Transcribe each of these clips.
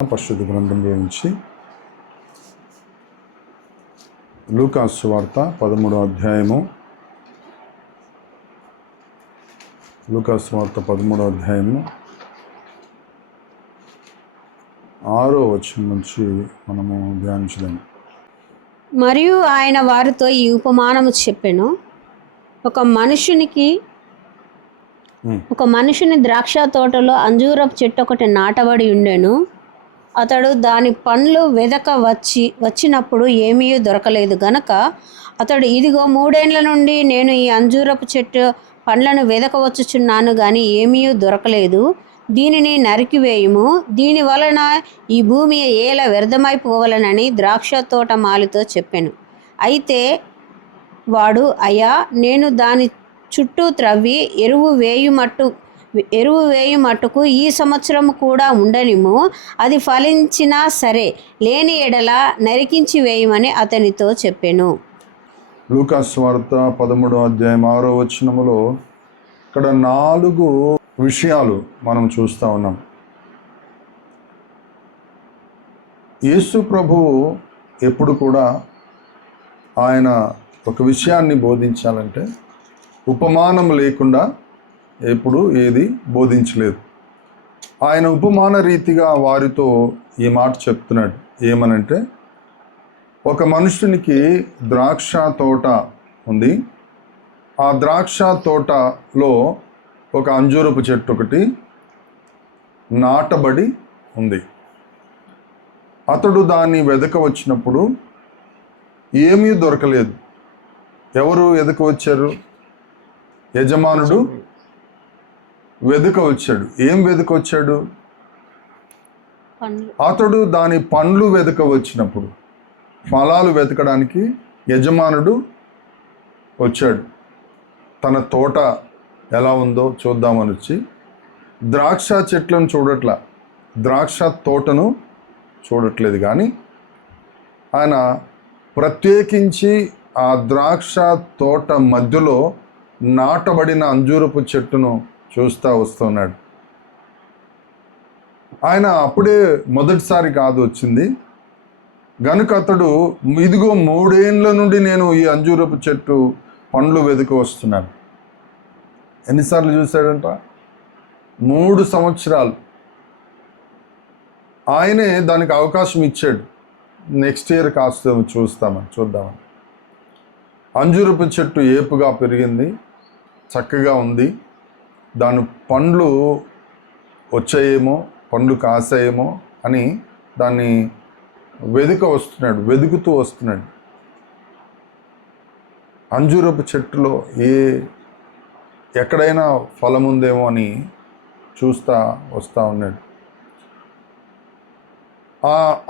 పరిశుద్ధ గ్రంథంలో నుంచి లూకా సువార్త 13వ అధ్యాయము. లూకా సువార్త 13వ అధ్యాయము 6వ వచనం నుంచి మనము ధ్యానించలేం. మరియు ఆయన వారితో ఈ ఉపమానము చెప్పెను. ఒక మనుషుని ద్రాక్ష తోటలో అంజూరపు చెట్టు ఒకటి నాటబడి ఉండెను. అతడు దాని పండ్లు వెదక వచ్చినప్పుడు ఏమీ దొరకలేదు గనక అతడు, ఇదిగో 3 ఏండ్ల నుండి నేను ఈ అంజూరపు చెట్టు పండ్లను వెదకవచ్చుచున్నాను, కానీ ఏమీ దొరకలేదు. దీనిని నరికివేయుము, దీని వలన ఈ భూమి ఏల వ్యర్థమైపోవలనని ద్రాక్ష తోట మాలితో చెప్పెను. అయితే వాడు, అయ్యా, నేను దాని చుట్టూ త్రవ్వి ఎరువు వేయు మట్టుకు ఈ సంవత్సరం కూడా ఉండనిము. అది ఫలించినా సరే, లేని ఎడల నరికించి వేయమని అతనితో చెప్పెను. లూకా సువార్త 13వ అధ్యాయం 6వ వచనములో ఇక్కడ 4 విషయాలు మనం చూస్తూ ఉన్నాం. యేసు ప్రభువు ఎప్పుడు కూడా ఆయన ఒక విషయాన్ని బోధించాలంటే ఉపమానం లేకుండా ఎప్పుడు ఏది బోధించలేదు. ఆయన ఉపమాన రీతిగా వారితో ఈ మాట చెప్తున్నాడు. ఏమనంటే, ఒక మనుషునికి ద్రాక్ష తోట ఉంది. ఆ ద్రాక్ష తోటలో ఒక అంజూరపు చెట్టు ఒకటి నాటబడి ఉంది. అతడు దాన్ని వెదక వచ్చినప్పుడు ఏమీ దొరకలేదు. ఎవరు వెదక వచ్చారు? యజమానుడు వెదక వచ్చాడు. ఏం వెదక వచ్చాడు? అతడు దాని పండ్లు వెదక వచ్చినప్పుడు, ఫలాలు వెతకడానికి యజమానుడు వచ్చాడు. తన తోట ఎలా ఉందో చూద్దామని వచ్చి ద్రాక్ష చెట్లను చూడట్లా, ద్రాక్ష తోటను చూడట్లేదు. కానీ ఆయన ప్రత్యేకించి ఆ ద్రాక్ష తోట మధ్యలో నాటబడిన అంజూరపు చెట్టును చూస్తూ వస్తున్నాడు. ఆయన అప్పుడే మొదటిసారి కాదు వచ్చింది గనుక అతడు, ఇదిగో 3 ఏండ్ల నుండి నేను ఈ అంజూరపు చెట్టు పండ్లు వెతుకు వస్తున్నాను. ఎన్నిసార్లు చూశాడంట? 3 సంవత్సరాలు. ఆయనే దానికి అవకాశం ఇచ్చాడు. నెక్స్ట్ ఇయర్ కాస్త చూద్దామని. అంజూరపు చెట్టు ఏపుగా పెరిగింది, చక్కగా ఉంది. దాని పండ్లు వచ్చాయేమో, పండ్లు కాసాయేమో అని దాన్ని వెతుకుతూ వస్తున్నాడు. అంజూరపు చెట్టులో ఎక్కడైనా ఫలం ఉందేమో అని వస్తూ ఉన్నాడు.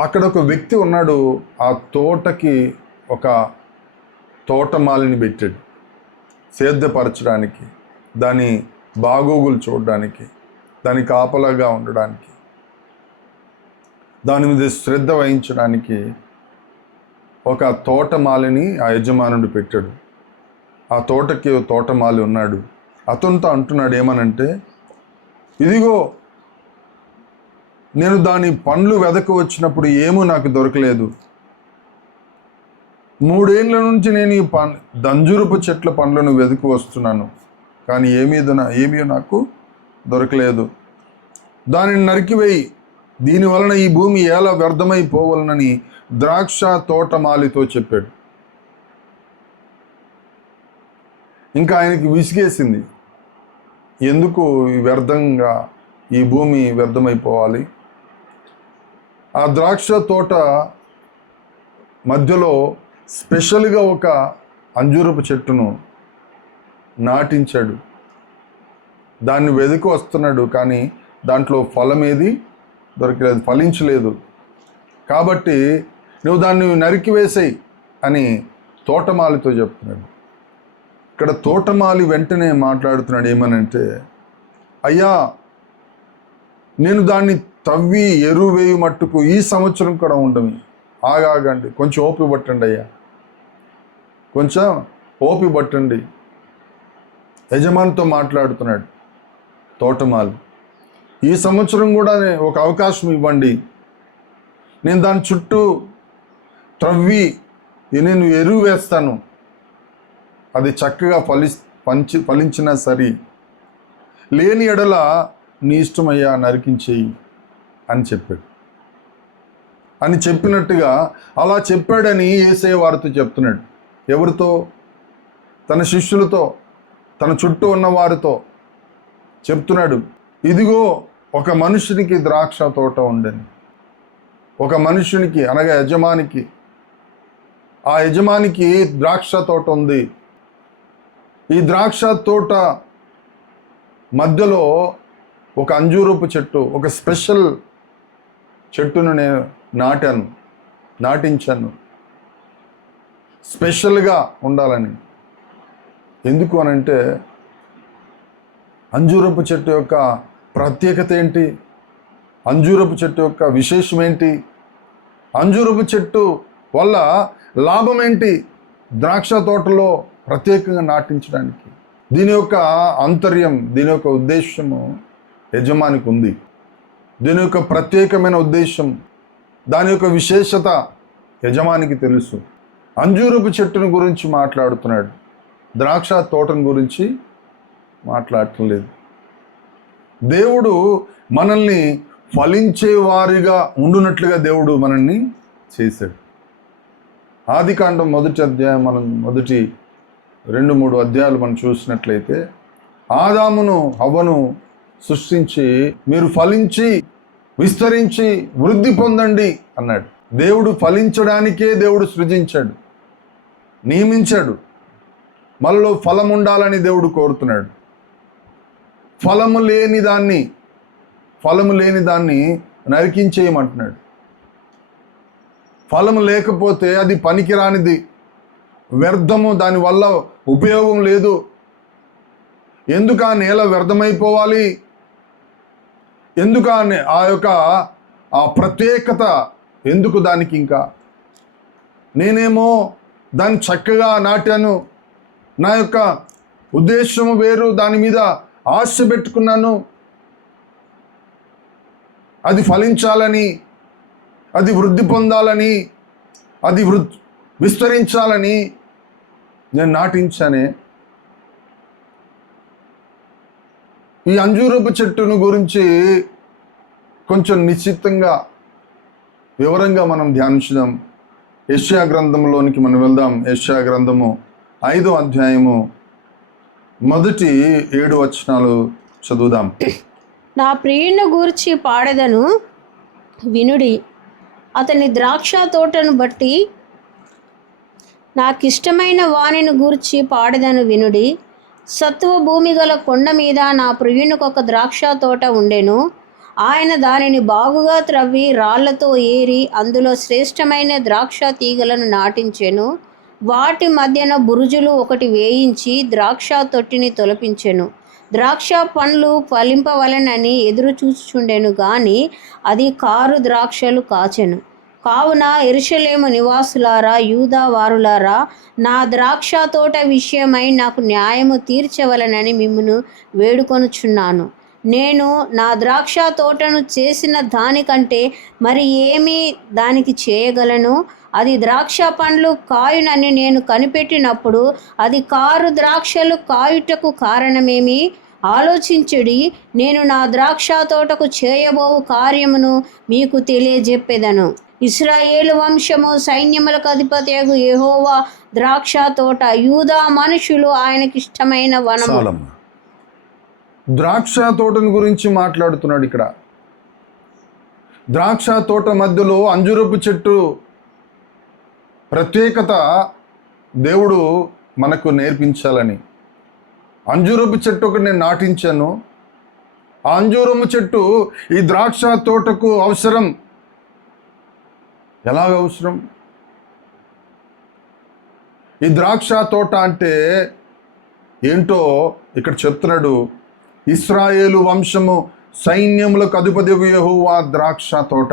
అక్కడ ఒక వ్యక్తి ఉన్నాడు. ఆ తోటకి ఒక తోటమాలిని పెట్టాడు, సేద్యపరచడానికి, దాని బాగోగులు చూడడానికి, దాని కాపలాగా ఉండడానికి, దాని మీద శ్రద్ధ వహించడానికి ఒక తోటమాలిని ఆ యజమానుడు పెట్టాడు. ఆ తోటకి తోటమాలి ఉన్నాడు. అతనితో అంటున్నాడు ఏమనంటే, ఇదిగో నేను దాని పండ్లు వెదక వచ్చినప్పుడు ఏమీ నాకు దొరకలేదు. 3 ఏండ్ల నుంచి నేను ఈ అంజూరపు చెట్ల పండ్లను వెతుకు వస్తున్నాను, కానీ ఏమీ నాకు దొరకలేదు. దానిని నరికివేయి, దీనివలన ఈ భూమి ఎలా వ్యర్థమైపోవాలనని ద్రాక్ష తోటమాలితో చెప్పాడు. ఇంకా ఆయనకి విసిగేసింది. ఎందుకు వ్యర్థంగా ఈ భూమి వ్యర్థమైపోవాలి? ఆ ద్రాక్ష తోట మధ్యలో స్పెషల్గా ఒక అంజూరపు చెట్టును నాటించాడు. దాన్ని వెతుకు వస్తున్నాడు, కానీ దాంట్లో ఫలం ఏది దొరకలేదు, ఫలించలేదు. కాబట్టి నువ్వు దాన్ని నరికివేసేయి అని తోటమాలితో చెప్తున్నాడు. ఇక్కడ తోటమాలి వెంటనే మాట్లాడుతున్నాడు. ఏమనంటే, అయ్యా, నేను దాన్ని తవ్వి ఎరువు వేయు మట్టుకు ఈ సంవత్సరం కూడా ఉండమి. ఆగండి, కొంచెం ఓపిక పట్టండి అయ్యా, కొంచెం ఓపిక పట్టండి. యజమానితో మాట్లాడుతున్నాడు తోటమాలి. ఈ సంవత్సరం కూడా ఒక అవకాశం ఇవ్వండి, నేను దాని చుట్టూ త్రవ్వి నేను ఎరువు వేస్తాను, అది చక్కగా ఫలించినా సరే, లేని ఎడల నీ ఇష్టమయ్యా నరికించేయి అని చెప్పాడు. అని చెప్పినట్టుగా అలా చెప్పాడని యేసయ్య వారితో చెప్తున్నాడు. ఎవరితో? తన శిష్యులతో, తన చుట్టూ ఉన్న వారితో చెప్తున్నాడు. ఇదిగో ఒక మనుషునికి ద్రాక్ష తోట ఉండని. ఒక మనుషునికి అనగా యజమానికి, ఆ యజమానికి ద్రాక్ష తోట ఉంది. ఈ ద్రాక్ష తోట మధ్యలో ఒక అంజూరపు చెట్టు, ఒక స్పెషల్ చెట్టును నేను నాటించాను, స్పెషల్గా ఉండాలని. ఎందుకు అనంటే అంజూరపు చెట్టు యొక్క ప్రత్యేకత ఏంటి? అంజూరపు చెట్టు యొక్క విశేషం ఏంటి? అంజూరపు చెట్టు వల్ల లాభం ఏంటి? ద్రాక్ష తోటలో ప్రత్యేకంగా నాటించడానికి దీని యొక్క ఆంతర్యం, దీని యొక్క ఉద్దేశము యజమానికి ఉంది. దీని యొక్క ప్రత్యేకమైన ఉద్దేశం, దాని యొక్క విశేషత యజమానికి తెలుసు. అంజూరపు చెట్టును గురించి మాట్లాడుతున్నాడు, ద్రాక్ష తోటను గురించి మాట్లాడటం లేదు. దేవుడు మనల్ని ఫలించే వారిగా ఉండునట్లుగా దేవుడు మనల్ని చేశాడు. ఆదికాండం 1వ అధ్యాయం, మనం మొదటి 2-3 అధ్యాయాలు మనం చూసినట్లయితే, ఆదామును హవ్వను సృష్టించి మీరు ఫలించి విస్తరించి వృద్ధి పొందండి అన్నాడు. దేవుడు ఫలించడానికే దేవుడు సృజించాడు, నియమించాడు. మనలో ఫలం ఉండాలని దేవుడు కోరుతున్నాడు. ఫలము లేని దాన్ని నరికించేయమంటున్నాడు. ఫలము లేకపోతే అది పనికిరానిది, వ్యర్థము, దానివల్ల ఉపయోగం లేదు. ఎందుకు ఆ నేల వ్యర్థమైపోవాలి? ఎందుకు ఆ యొక్క ప్రత్యేకత ఎందుకు దానికి? ఇంకా నేనేమో దాన్ని చక్కగా నాటాను, నా యొక్క ఉద్దేశము వేరు, దాని మీద ఆశ పెట్టుకున్నాను, అది ఫలించాలని, అది వృద్ధి పొందాలని, అది విస్తరించాలని నేను నాటించానే. ఈ అంజూరపు చెట్టును గురించి కొంచెం నిశ్చితంగా వివరంగా మనం ధ్యానించుదాం. యెషయా గ్రంథంలోనికి మనం వెళ్దాం. యెషయా గ్రంథము 5వ అధ్యాయము మొదటి 7 వచనాలు చదువుదాం. నా ప్రియుని గూర్చి పాడెదను వినుడి, అతని ద్రాక్ష తోటను బట్టి నాకిష్టమైన వానిని గూర్చి పాడెదను వినుడి. సత్వ భూమి గల కొండ మీద నా ప్రియునికొక ద్రాక్ష తోట ఉండెను. ఆయన దానిని బాగుగా త్రవ్వి రాళ్లతో ఏరి అందులో శ్రేష్టమైన ద్రాక్ష తీగలను నాటించెను. వాటి మధ్యన బురుజులు ఒకటి వేయించి ద్రాక్ష తొట్టిని తొలపించెను. ద్రాక్ష పండ్లు ఫలింపవలెనని ఎదురు చూచుచుండెను గాని అది కారు ద్రాక్షలు కాచెను. కావున యెరూషలేము నివాసులారా, యూదా వారులారా, నా ద్రాక్ష తోట విషయమై నాకు న్యాయము తీర్చవలెనని మిమ్మును వేడుకొనుచున్నాను. నేను నా ద్రాక్ష తోటను చేసిన దానికంటే మరి ఏమి దానికి చేయగలను? అది ద్రాక్ష పండ్లు కాయునని నేను కనిపెట్టినప్పుడు అది కారు ద్రాక్షలు కాయుటకు కారణమేమి? ఆలోచించుడి. నేను నా ద్రాక్ష తోటకు చేయబోవు కార్యమును మీకు తెలియజెప్పెదను. ఇశ్రాయేలు వంశము సైన్యములకు అధిపతియగు యెహోవా ద్రాక్ష తోట, యూదా మనుషులు ఆయనకిష్టమైన వనము. ద్రాక్ష తోటను గురించి మాట్లాడుతున్నాడు ఇక్కడ. ద్రాక్ష తోట మధ్యలో అంజూరపు చెట్టు ప్రత్యేకత దేవుడు మనకు నేర్పించాలని. అంజూరపు చెట్టు ఒకటి నేను నాటించాను. ఆ అంజూరము చెట్టు ఈ ద్రాక్ష తోటకు అవసరం. ఎలాగ అవసరం? ఈ ద్రాక్ష తోట అంటే ఏంటో ఇక్కడ చెప్తున్నాడు. ఇశ్రాయేలు వంశము సైన్యములకు అధిపతియగు యెహోవా ద్రాక్ష తోట,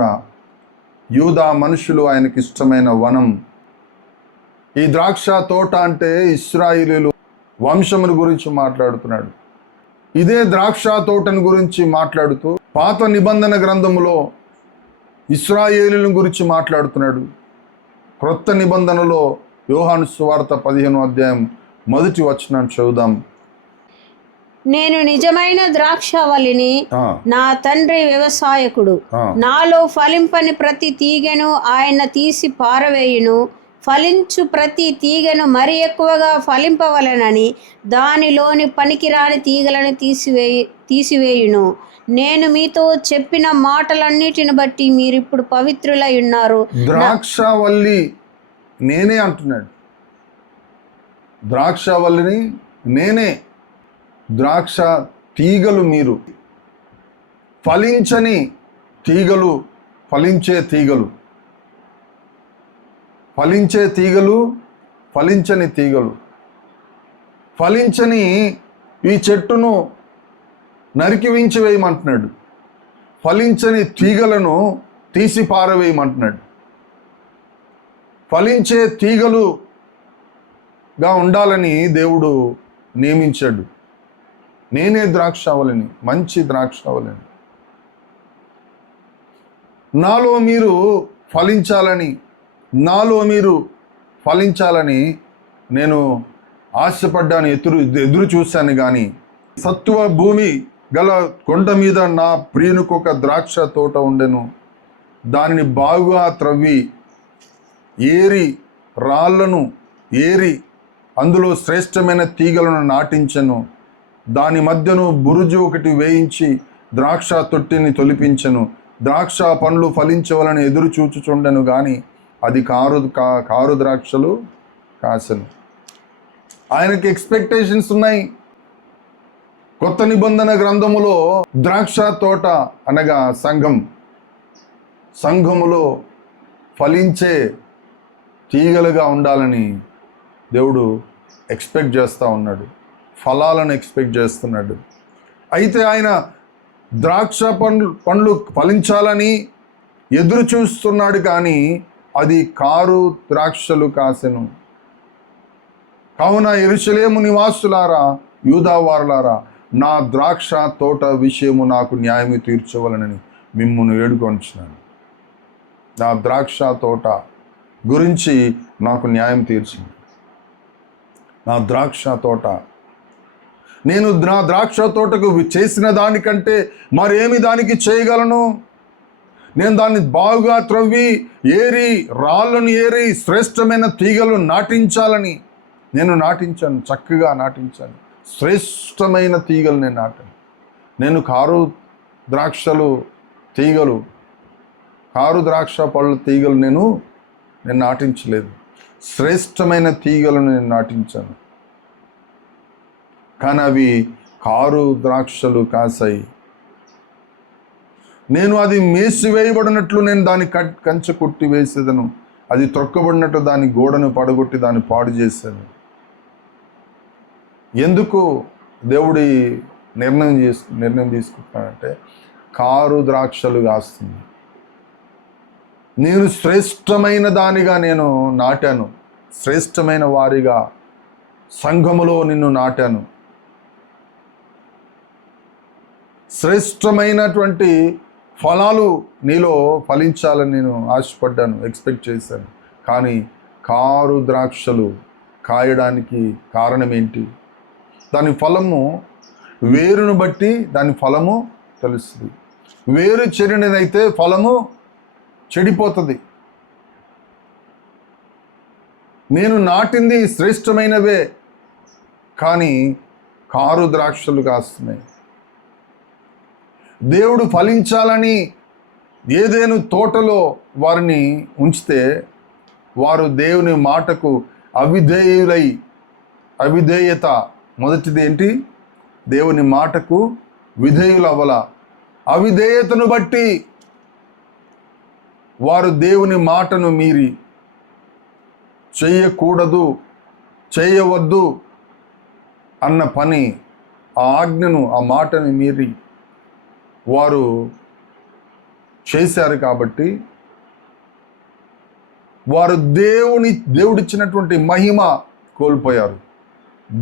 యూదా మనుషులు ఆయనకి ఇష్టమైన వనం. ఈ ద్రాక్ష తోట అంటే ఇశ్రాయేలు వంశముల గురించి మాట్లాడుతున్నాడు. ఇదే ద్రాక్ష తోటను గురించి మాట్లాడుతూ పాత నిబంధన గ్రంథములో ఇశ్రాయేలుల గురించి మాట్లాడుతున్నాడు. క్రొత్త నిబంధనలో యోహాను సువార్త 15వ అధ్యాయం 1వ వచనం చదువుదాం. నేను నిజమైన ద్రాక్షావళిని, నా తండ్రి వ్యవసాయకుడు. ఆ. నాలో ఫలింపని ప్రతి తీగెను ఆయన తీసి పారవేయును. ఫలించు ప్రతి తీగను మరి ఎక్కువగా ఫలింపవలెనని దానిలోని పనికిరాని తీగలను తీసివేయును. నేను మీతో చెప్పిన మాటలన్నిటిని బట్టి మీరిప్పుడు పవిత్రులై ఉన్నారు. ద్రాక్షావల్లి నేనే అంటున్నాడు. ద్రాక్షావల్లిని నేనే, ద్రాక్ష తీగలు మీరు. ఫలించని తీగలు, ఫలించే తీగలు, ఫలించే తీగలు, ఫలించని తీగలు. ఫలించని ఈ చెట్టును నరికి వేయమంటున్నాడు. ఫలించని తీగలను తీసి పారవేయమంటున్నాడు. ఫలించే తీగలుగా ఉండాలని దేవుడు నియమించాడు. నేనే ద్రాక్షావళిని, మంచి ద్రాక్షావళిని. నాలో మీరు ఫలించాలని నేను ఆశపడ్డాను, ఎదురు చూశాను. కానీ సత్వ భూమి గల కొండ మీద నా ప్రియునికి ఒక ద్రాక్ష తోట ఉండెను. దానిని బాగుగా త్రవ్వి రాళ్లను ఏరి అందులో శ్రేష్టమైన తీగలను నాటించెను. దాని మధ్యను బురుజు ఒకటి వేయించి ద్రాక్ష తొట్టిని తొలిపించెను. ద్రాక్ష పండ్లు ఫలించవలని ఎదురు చూచుచుండెను, కానీ అది కారు ద్రాక్షలు కాసెను. ఆయనకి ఎక్స్పెక్టేషన్స్ ఉన్నాయి. కొత్త నిబంధన గ్రంథములో ద్రాక్ష తోట అనగా సంఘములో ఫలించే తీగలుగా ఉండాలని దేవుడు ఎక్స్పెక్ట్ చేస్తూ ఉన్నాడు. ఫలాలను ఎక్స్పెక్ట్ చేస్తున్నాడు. అయితే ఆయన ద్రాక్ష పండ్లు ఫలించాలని ఎదురు చూస్తున్నాడు, కానీ అది కారు ద్రాక్షలు కాసెను. కావున యెరూషలేము నివాసులారా, యూదావారులారా, నా ద్రాక్ష తోట విషయము నాకు న్యాయము తీర్చవలనని మిమ్మును వేడుకొంచున్నాను. నా ద్రాక్ష తోట గురించి నాకు న్యాయం తీర్చింది. నా ద్రాక్ష తోట, నేను నా ద్రాక్ష తోటకు చేసిన దానికంటే మరేమి దానికి చేయగలను? నేను దాన్ని బాగుగా త్రవ్వి రాళ్ళను ఏరి శ్రేష్టమైన తీగలు నాటించాలని నేను నాటించాను. చక్కగా నాటించాను. శ్రేష్టమైన తీగలు నేను నాటాను. నేను కారు ద్రాక్ష పళ్ళ తీగలు నేను నాటించలేదు. శ్రేష్టమైన తీగలను నేను నాటించాను, కానీ అవి కారు ద్రాక్షలు కాసాయి. నేను అది మేసివేయబడినట్లు నేను దాన్ని కంచె కొట్టి వేసేదను. అది త్రొక్కబడినట్టు దాని గోడను పడగొట్టి దాన్ని పాడు చేశాను. ఎందుకు దేవుడి నిర్ణయం తీసుకుంటున్నాడంటే, కారు ద్రాక్షలు కాస్తుంది. నేను శ్రేష్టమైన దానిగా నేను నాటాను. శ్రేష్టమైన వారిగా సంఘములో నిన్ను నాటాను. శ్రేష్టమైనటువంటి ఫలాలు నీలో ఫలించాలని నేను ఆశపడ్డాను, ఎక్స్పెక్ట్ చేశాను. కానీ కారు ద్రాక్షలు కాయడానికి కారణం ఏంటి? దాని ఫలము, వేరును బట్టి దాని ఫలము తెలుస్తుంది. వేరు చెడినదైతే ఫలము చెడిపోతుంది. నేను నాటింది శ్రేష్టమైనవే, కానీ కారు ద్రాక్షలు కాస్తున్నాయి. దేవుడు ఫలించాలని ఏదేను తోటలో వారిని ఉంచితే వారు దేవుని మాటకు అవిధేయత, మొదటిది ఏంటి? దేవుని మాటకు విధేయులు అవ్వాల. అవిధేయతను బట్టి వారు దేవుని మాటను మీరి చేయవద్దు అన్న పని, ఆ ఆజ్ఞను, ఆ మాటను మీరి వారు చేశారు. కాబట్టి వారు దేవుడిచ్చినటువంటి మహిమ కోల్పోయారు.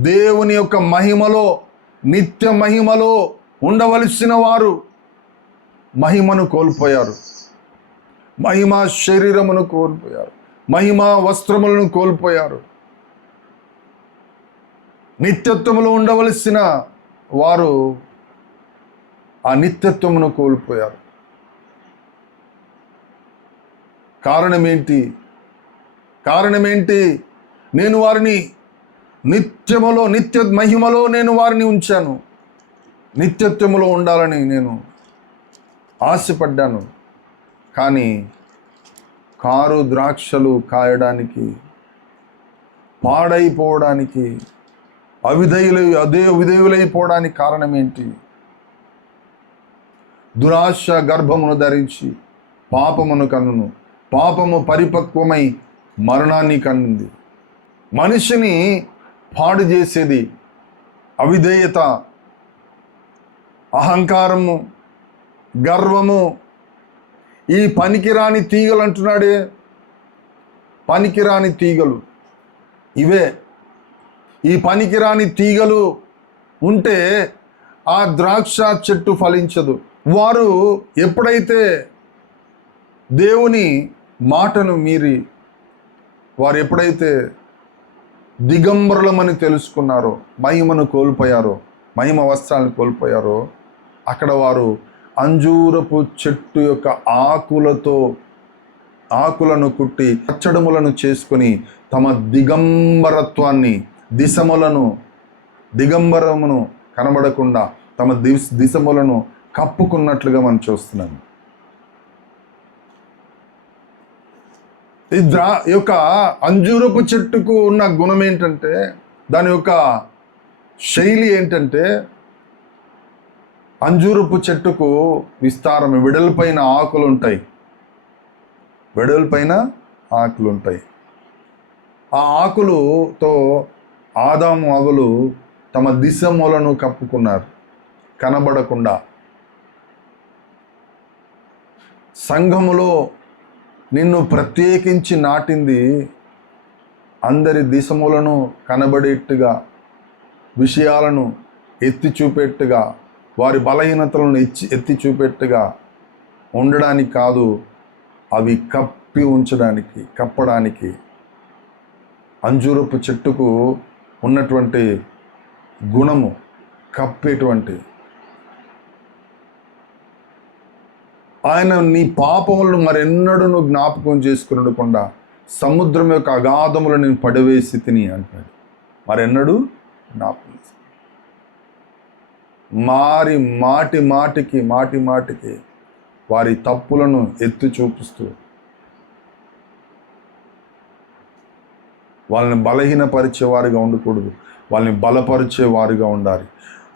దేవుని యొక్క మహిమలో, నిత్య మహిమలో ఉండవలసిన వారు మహిమను కోల్పోయారు. మహిమ శరీరమును కోల్పోయారు, మహిమ వస్త్రములను కోల్పోయారు. నిత్యత్వములో ఉండవలసిన వారు ఆ నిత్యత్వమును కోల్పోయారు. కారణమేంటి? నేను వారిని నిత్య మహిమలో నేను వారిని ఉంచాను. నిత్యత్వములో ఉండాలని నేను ఆశపడ్డాను. కానీ కారు ద్రాక్షలు కాయడానికి, పాడైపోవడానికి, విధేయులైపోవడానికి కారణం ఏంటి? దురాశ గర్భమును ధరించి పాపమును కన్నును, పాపము పరిపక్వమై మరణాన్ని కన్నుంది. మనిషిని పాడు చేసేది అవిధేయత, అహంకారము, గర్వము. ఈ పనికిరాని తీగలు అంటున్నాడే, పనికిరాని తీగలు ఇవే. ఈ పనికిరాని తీగలు ఉంటే ఆ ద్రాక్ష చెట్టు ఫలించదు. వారు ఎప్పుడైతే దేవుని మాటను మీరి, వారు ఎప్పుడైతే దిగంబరులమని తెలుసుకున్నారో, మహిమను కోల్పోయారో, మహిమ వస్త్రాలను కోల్పోయారో, అక్కడ వారు అంజూరపు చెట్టు యొక్క ఆకులను కుట్టి పచ్చడములను చేసుకొని తమ దిగంబరమును కనబడకుండా తమ దిశములను కప్పుకున్నట్లుగా మనం చూస్తున్నాము. ఈ యొక్క అంజూరపు చెట్టుకు ఉన్న గుణం ఏంటంటే, దాని యొక్క శైలి ఏంటంటే, అంజూరపు చెట్టుకు విస్తారం వెడల్పైన ఆకులు ఉంటాయి. ఆ ఆకులతో ఆదాము అవ్వలు తమ దిశములను కప్పుకున్నారు కనబడకుండా. సంఘములో నిన్ను ప్రత్యేకించి నాటింది అందరి దిశములను కనబడేట్టుగా, విషయాలను ఎత్తి చూపేట్టుగా, వారి బలహీనతలను ఎత్తి చూపేట్టుగా ఉండడానికి కాదు, అవి కప్పడానికి. అంజూరపు చెట్టుకు ఉన్నటువంటి గుణము కప్పేటువంటి. ఆయన నీ పాపములను మరెన్నడూ నువ్వు జ్ఞాపకం చేసుకునకుండా సముద్రం యొక్క అగాధములు నేను పడవేసి తిని అంటాడు. మరెన్నడూ జ్ఞాపకం మాటికి వారి తప్పులను ఎత్తి చూపిస్తూ వాళ్ళని బలహీనపరిచేవారుగా ఉండకూడదు, వాళ్ళని బలపరిచేవారుగా ఉండాలి.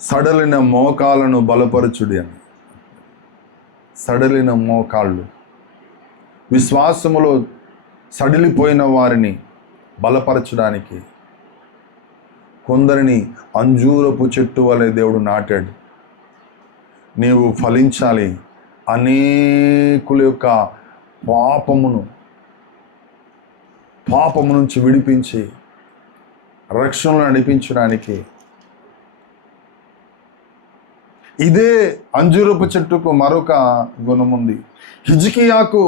సడలిన మోకాలను బలపరచుడి అని. సడలిన మోకాళ్ళు, విశ్వాసములో సడిలిపోయిన వారిని బలపరచడానికి కొందరిని అంజూరపు చెట్టు వలె దేవుడు నాటాడు. నీవు ఫలించాలి, అనేకుల యొక్క పాపము నుంచి విడిపించి రక్షణను నడిపించడానికి. ఇదే అంజూరపు చెట్టుకు మరొక గుణం ఉంది. హిజ్కియాకు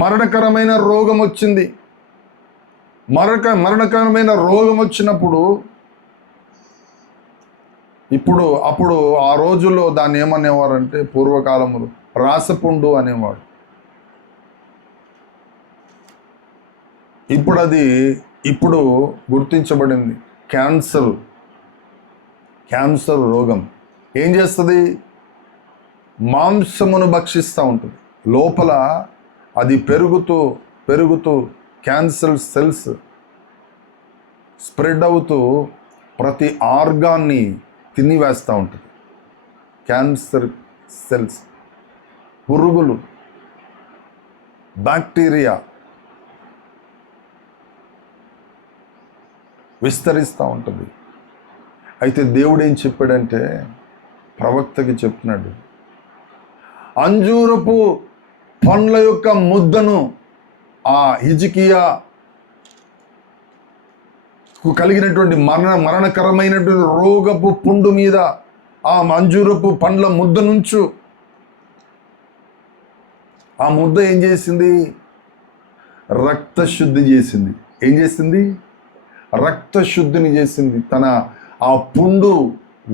మరణకరమైన రోగం వచ్చింది. మరణకరమైన రోగం వచ్చినప్పుడు అప్పుడు ఆ రోజుల్లో దాన్ని ఏమనేవారంటే, పూర్వకాలములు రాసపుండు అనేవాడు. ఇప్పుడు గుర్తించబడింది క్యాన్సర్ రోగం. ఏం చేస్తుంది? మాంసమును భక్షిస్తూ ఉంటుంది. లోపల అది పెరుగుతూ క్యాన్సర్ సెల్స్ స్ప్రెడ్ అవుతూ ప్రతి ఆర్గాన్ని తినివేస్తూ ఉంటుంది. క్యాన్సర్ సెల్స్, పురుగులు, బ్యాక్టీరియా విస్తరిస్తూ ఉంటుంది. అయితే దేవుడు ఏం చెప్పాడంటే, ప్రవక్తకి చెప్తున్నాడు, అంజూరపు పండ్ల యొక్క ముద్దను ఆ హిజ్కియా కలిగినటువంటి మరణకరమైనటువంటి రోగపు పుండు మీద ఆ అంజూరపు పండ్ల ముద్ద నుంచు. ఆ ముద్ద ఏం చేసింది? రక్తశుద్ధి చేసింది. ఏం చేసింది? రక్తశుద్ధిని చేసింది. ఆ పుండు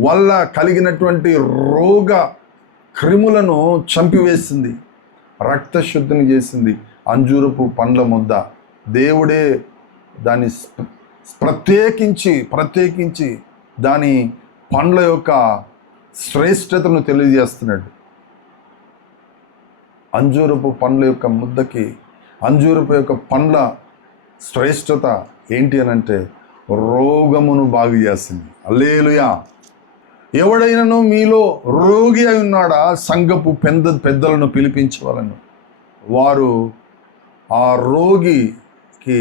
వల్ల కలిగినటువంటి రోగ క్రిములను చంపివేసింది. రక్తశుద్ధిని చేసింది అంజూరపు పండ్ల ముద్ద. దేవుడే దాన్ని ప్రత్యేకించి దాని పండ్ల యొక్క శ్రేష్టతను తెలియజేస్తున్నాడు. అంజూరపు పండ్ల యొక్క ముద్దకి, అంజూరపు యొక్క పండ్ల శ్రేష్టత ఏంటి అని అంటే రోగమును బాగు చేస్తుంది. హల్లెలూయా. ఎవడైనాను మీలో రోగి అయి ఉన్నాడా? సంఘపు పెద్దలను పిలిపించవలను. వారు ఆ రోగికి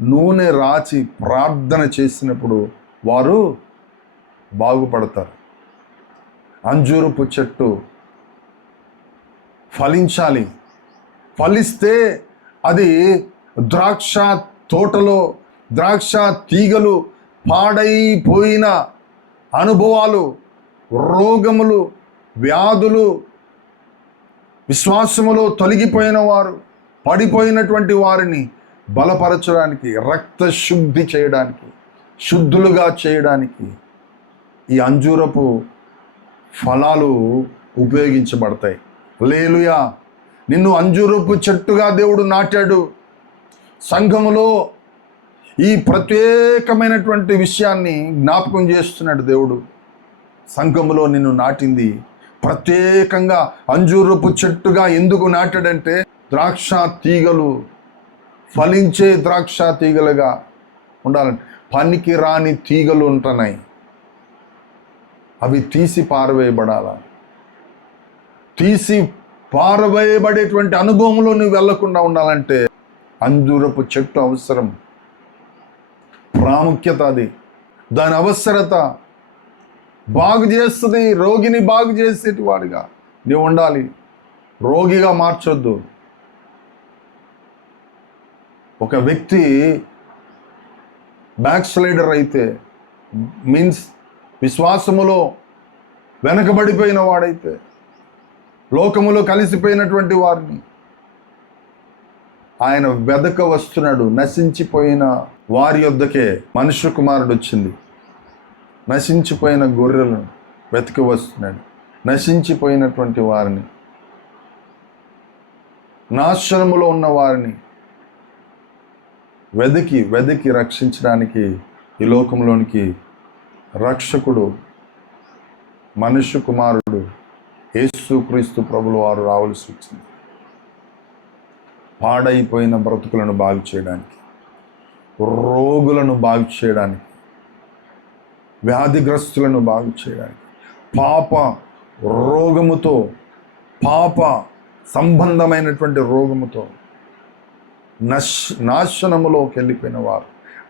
నూనె రాచి ప్రార్థన చేసినప్పుడు వారు బాగుపడతారు. అంజూరపు చెట్టు ఫలించాలి. ఫలిస్తే అది ద్రాక్ష తోటలో ద్రాక్ష తీగలు, పాడైపోయిన అనుభవాలు, రోగములు, వ్యాధులు, విశ్వాసములో తొలగిపోయిన వారు, పడిపోయినటువంటి వారిని బలపరచడానికి, రక్త శుద్ధి చేయడానికి, శుద్ధులుగా చేయడానికి ఈ అంజూరపు ఫలాలు ఉపయోగించబడతాయి. హల్లెలూయా. నిన్ను అంజూరపు చెట్టుగా దేవుడు నాటాడు. సంఘములో ఈ ప్రత్యేకమైనటువంటి విషయాన్ని జ్ఞాపకం చేస్తున్నాడు దేవుడు. సంఘములో నిన్ను నాటింది ప్రత్యేకంగా అంజూరపు చెట్టుగా ఎందుకు నాటాడంటే ద్రాక్ష తీగలు, ఫలించే ద్రాక్ష తీగలుగా ఉండాలంటే. పనికి రాని తీగలు ఉంటున్నాయి, అవి తీసి పారవేయబడాల. తీసి పారవేయబడేటువంటి అనుభవంలో నువ్వు వెళ్లకుండా ఉండాలంటే అంజూరపు చెట్టు అవసరం, ప్రాముఖ్యత అది, దాని అవసరత. బాగు చేస్తుంది, రోగిని బాగు చేసేటి వాడిగా నీవు ఉండాలి. రోగిగా మార్చొద్దు. ఒక వ్యక్తి బ్యాక్ స్లైడర్ అయితే, మీన్స్ విశ్వాసములో వెనకబడిపోయిన వాడైతే, లోకములో కలిసిపోయినటువంటి వారిని ఆయన వెదక వస్తున్నాడు. నశించిపోయిన వారి యొద్దకే మనుష్య కుమారుడు వచ్చింది. నశించిపోయిన గొర్రెలను వెతికి వస్తున్నాడు. నశించిపోయినటువంటి వారిని, నాశనములో ఉన్న వారిని వెతికి రక్షించడానికి ఈ లోకంలోనికి రక్షకుడు, మనుష్య కుమారుడు యేసుక్రీస్తు ప్రభులు వారు రావాల్సి వచ్చింది. పాడైపోయిన బ్రతుకులను బాగు చేయడానికి, రోగులను బాగు చేయడానికి, వ్యాధిగ్రస్తులను బాగు చేయడానికి, పాప రోగముతో, పాప సంబంధమైనటువంటి రోగముతో నాశనములోకి వెళ్ళిపోయిన వారు,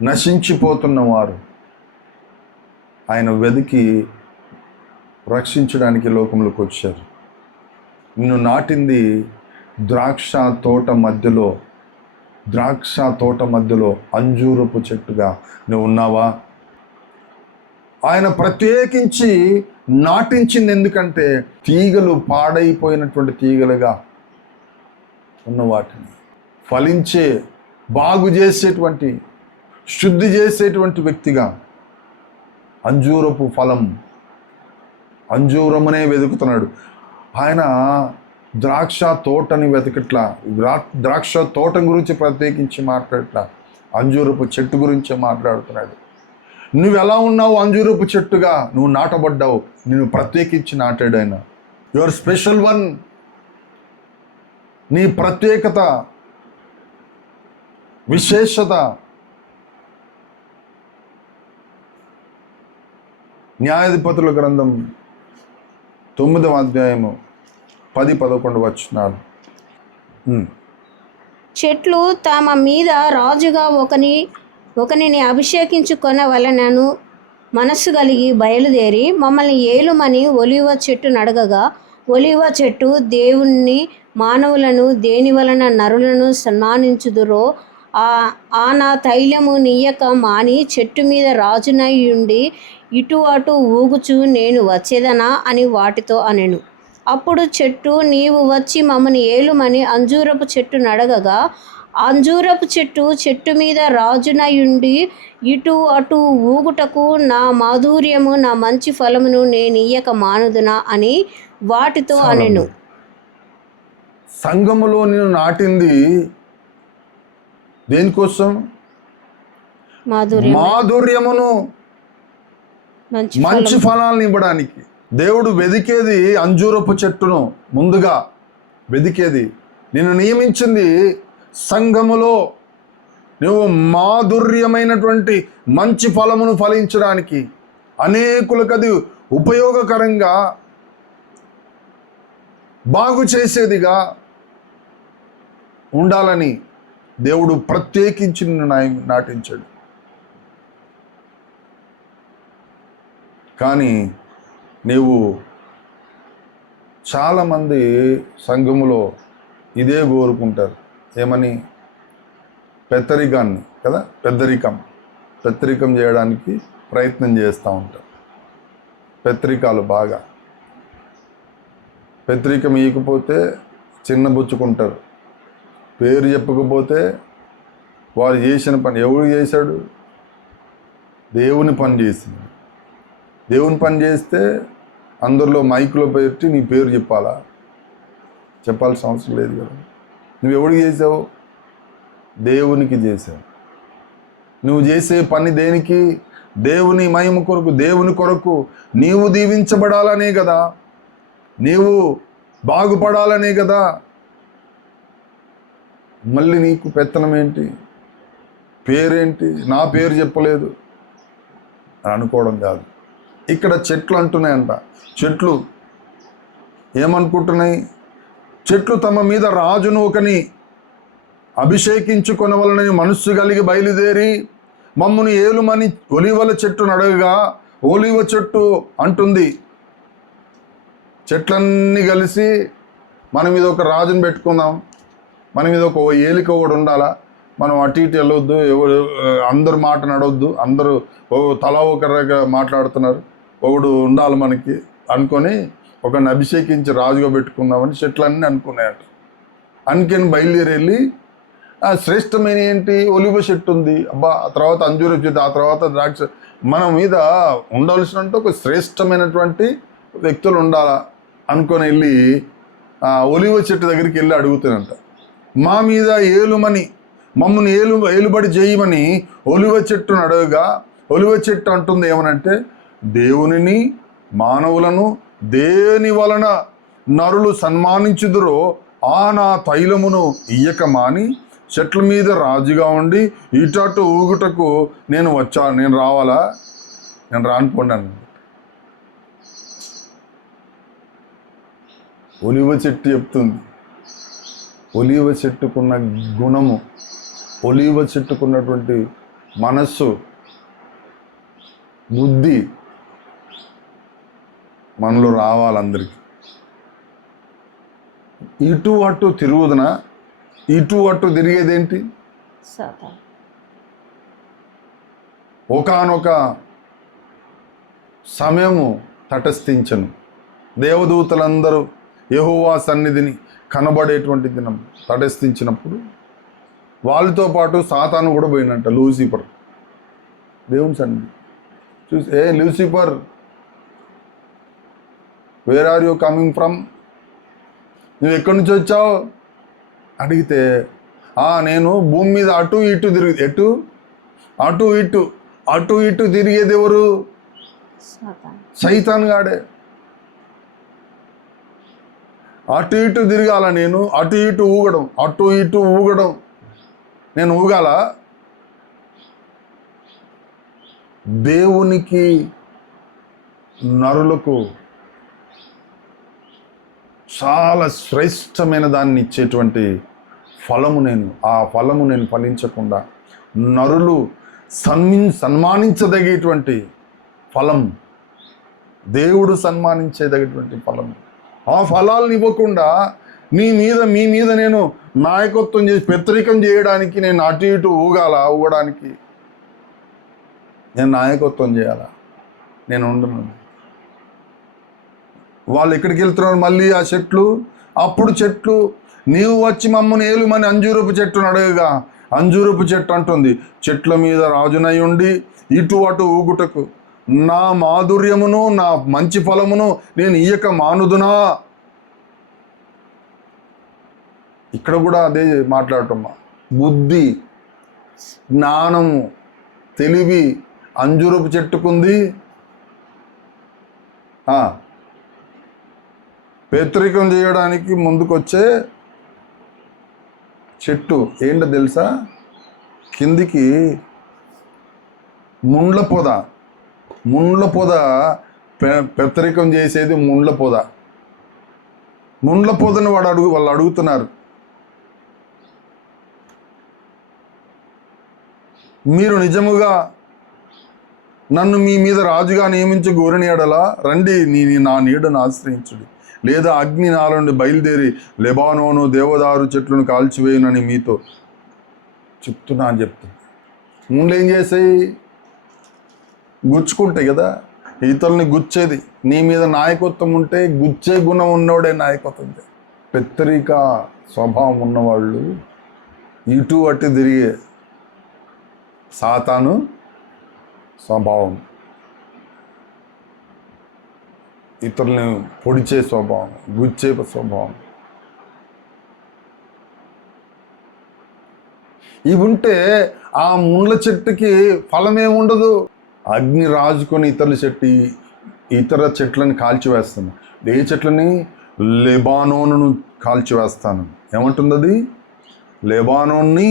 నశించిపోతున్న వారు ఆయన వెతికి రక్షించడానికి లోకంలోకి వచ్చారు. నిన్ను నాటింది ద్రాక్ష తోట మధ్యలో అంజూరపు చెట్టుగా నువ్వు ఉన్నావా? ఆయన ప్రత్యేకించి నాటించింది ఎందుకంటే తీగలు పాడైపోయినటువంటి తీగలుగా ఉన్న వాటిని ఫలించే, బాగు చేసేటువంటి, శుద్ధి చేసేటువంటి వ్యక్తిగా అంజూరపు ఫలం, అంజూరమునే వెతుకుతున్నాడు ఆయన. ద్రాక్ష తోటని వెతకట్లా, ద్రాక్ష తోట గురించి ప్రత్యేకించి మాట్లాడట్లా, అంజూరపు చెట్టు గురించే మాట్లాడుతున్నాడు. నువ్వు ఎలా ఉన్నావు? అంజూరపు చెట్టుగా నువ్వు నాటబడ్డావు. నిన్ను ప్రత్యేకించి నాటాడు ఆయన. Your special one. నీ ప్రత్యేకత, విశేషత. న్యాయాధిపతుల గ్రంథం 9వ అధ్యాయము 10-11 వచనాలు. చెట్లు తమ మీద రాజుగా ఒకనిని అభిషేకించుకొనవలెనను మనస్సు కలిగి బయలుదేరి మమ్మల్ని ఏలుమని ఒలీవ చెట్టు నడగగా, ఒలీవ చెట్టు దేవుణ్ణి, మానవులను దేని వలన నరులను సన్మానించుదురో ఆ నా తైలము నీయక మాని చెట్టు మీద రాజునై ఉండి ఇటు అటు ఊగుచు నేను వచ్చేదనా అని వాటితో అనెను. అప్పుడు చెట్టు, నీవు వచ్చి మమ్మని ఏలుమని అంజూరపు చెట్టును అడగగా, అంజూరపు చెట్టు మీద రాజునయుండి ఇటు అటు ఊగుటకు నా మాధుర్యము, నా మంచి ఫలమును నేను ఇయ్యక మానుదునా అని వాటితో అనెను. సంఘములో నేను నాటింది దేనికోసం? మాధుర్యమును, మంచి ఫలాలను ఇవ్వడానికి. దేవుడు వెదికేది అంజూరపు చెట్టును, ముందుగా వెదికేది. నేను నియమించింది సంఘములో నువ్వు మాధుర్యమైనటువంటి మంచి ఫలమును ఫలించడానికి, అనేకులకు అది ఉపయోగకరంగా, బాగు చేసేదిగా ఉండాలని దేవుడు ప్రత్యేకించి నిన్ను నాటించాడు. కానీ నీవు చాలామంది సంఘములో ఇదే కోరుకుంటారు. ఏమని? పెద్దరికాన్ని కదా, పెద్దరికం చేయడానికి ప్రయత్నం చేస్తూ ఉంటారు. పెద్దరికాలు బాగా, పెద్దరికం ఇవ్వకపోతే చిన్నబుచ్చుకుంటారు. పేరు చెప్పకపోతే వారు చేసిన పని, ఎవరు చేశాడు? దేవుని పని చేసింది. దేవుని పని చేస్తే అందరిలో మైకులో పెట్టి నీ పేరు చెప్పాలా? చెప్పాల్సిన అవసరం లేదు కదా. నువ్వు ఎవరికి చేసావు? దేవునికి చేసావు. నువ్వు చేసే పని దేనికి? దేవుని మహిమ కొరకు, దేవుని కొరకు. నీవు దీవించబడాలనే కదా, నీవు బాగుపడాలనే కదా. మళ్ళీ నీకు పెత్తనం ఏంటి? పేరేంటి? నా పేరు చెప్పలేదు అని అనుకోవడం కాదు. ఇక్కడ చెట్లు అంటున్నాయంట. చెట్లు ఏమనుకుంటున్నాయి? చెట్లు తమ మీద రాజును ఒకని అభిషేకించుకొనవలనని మనస్సు కలిగి బయలుదేరి మమ్మును ఏలుమని ఒలీవల చెట్టు నడగగా, ఒలీవ చెట్టు అంటుంది, చెట్లన్నీ కలిసి మన మీద ఒక రాజును పెట్టుకుందాం, మన మీద ఒక ఏలిక ఒకటి ఉండాలా, మనం అటు ఇటు వెళ్ళొద్దు, ఎవరు అందరు మాట నడవద్దు, అందరూ తలా ఒక రకంగా మాట్లాడుతున్నారు, ఒకడు ఉండాలి మనకి అనుకొని ఒకరిని అభిషేకించి రాజుగా పెట్టుకుందామని చెట్లన్నీ అనుకున్నాయట. అనుకొని బయలుదేరి వెళ్ళి ఆ శ్రేష్టమైన ఏంటి? ఒలివ చెట్టు ఉంది, అబ్బా, ఆ తర్వాత అంజూరపు చెట్టు, ఆ తర్వాత ద్రాక్ష, మన మీద ఉండవలసినంటే ఒక శ్రేష్టమైనటువంటి వ్యక్తులు ఉండాలా అనుకొని వెళ్ళి ఆ ఒలివ చెట్టు దగ్గరికి వెళ్ళి అడుగుతానంట. మా మీద ఏలుమని, మమ్మల్ని ఏలుబడి చేయమని ఒలివ చెట్టును అడగగా, ఒలివ చెట్టు అంటుంది ఏమనంటే, దేవునిని మానవులను దేని వలన నరులు సన్మానించుదురో ఆ నా తైలమును ఇయ్యక మాని చెట్ల మీద రాజుగా ఉండి ఇటు ఊగుటకు నేను రావాలా? నేను రానుకోండి. ఒలివ చెట్టు చెప్తుంది. ఒలివ చెట్టుకున్న గుణము, ఒలివ చెట్టుకున్నటువంటి మనస్సు, బుద్ధి మనలో రావాలందరికీ. ఇటు అటు తిరుగుదన, ఇటు అటు తిరిగేదేంటి? ఒకానొక సమయము తటస్థించను. దేవదూతలందరూ యెహోవా సన్నిధిని కనబడేటువంటి దినం తటస్థించినప్పుడు వాళ్ళతో పాటు సాతాను కూడా పోయినట్ట. లూసిఫర్ దేవుని సన్నిధి చూసి, ఏ Lucifer, where are you coming from? నువ్వు ఎక్కడి నుంచి వచ్చావు అడిగితే, నేను భూమి మీద అటు ఇటు అటు ఇటు తిరిగేది ఎవరు? సైతాన్ గాడే. అటు ఇటు తిరగాల నేను, అటు ఇటు ఊగడం నేను ఊగాల? దేవునికి నరులకు చాలా శ్రేష్టమైన దాన్ని ఇచ్చేటువంటి ఫలము ఆ ఫలము నేను ఫలించకుండా, నరులు సన్మానించదగేటువంటి ఫలం, దేవుడు సన్మానించేదగేటువంటి ఫలం, ఆ ఫలాలను ఇవ్వకుండా మీ మీద నేను నాయకత్వం చేసి పెత్తరికం చేయడానికి నేను అటు ఇటు ఊగడానికి నేను నాయకత్వం చేయాలా? నేను ఉండను. వాళ్ళు ఎక్కడికి వెళ్తున్నారు మళ్ళీ ఆ చెట్లు? అప్పుడు చెట్లు నీవు వచ్చి మమ్మల్ని ఏలుమని అంజూరపు చెట్టును అడగగా అంజూరపు చెట్టు అంటుంది, చెట్ల మీద రాజునై ఉండి ఇటు అటు ఊగుటకు నా మాధుర్యమును నా మంచి ఫలమును నేను ఇయ్యక మానుదునా. ఇక్కడ కూడా అదే మాట్లాడటమ్మా. బుద్ధి, జ్ఞానము, తెలివి అంజూరపు చెట్టుకుంది. పేత్రికం చేయడానికి ముందుకొచ్చే చెట్టు ఏంటో తెలుసా? కిందికి ముండ్ల పొద పెత్తరికం చేసేది ముండ్ల పొదను వాళ్ళు అడుగుతున్నారు, మీరు నిజముగా నన్ను మీ మీద రాజుగా నియమించి గోరిని ఎడలా రండి నా నీడను ఆశ్రయించుడి, లేదా అగ్ని నాల నుండి బయలుదేరి లెబానోను దేవదారు చెట్లను కాల్చివేయునని మీతో చెప్తున్నా అని చెప్తుంది. ముందు ఏం చేసాయి? గుచ్చుకుంటాయి కదా, ఇతరుల్ని గుచ్చేది. నీ మీద నాయకత్వం ఉంటే గుచ్చే గుణం ఉన్నవాడే నాయకత్వం. పెత్తరిక స్వభావం ఉన్నవాళ్ళు ఇటు అటు తిరిగే సాతాను స్వభావం, ఇతరుల్ని పొడిచే స్వభావం, గుచ్చే స్వభావం. ఇవి ఉంటే ఆ ముండ్ల చెట్టుకి ఫలమేముండదు. అగ్ని రాజుకొని ఇతర చెట్లను కాల్చివేస్తాను. ఏ చెట్లని? లెబానోనును కాల్చివేస్తాను. ఏమంటుంది అది? లెబానోన్ని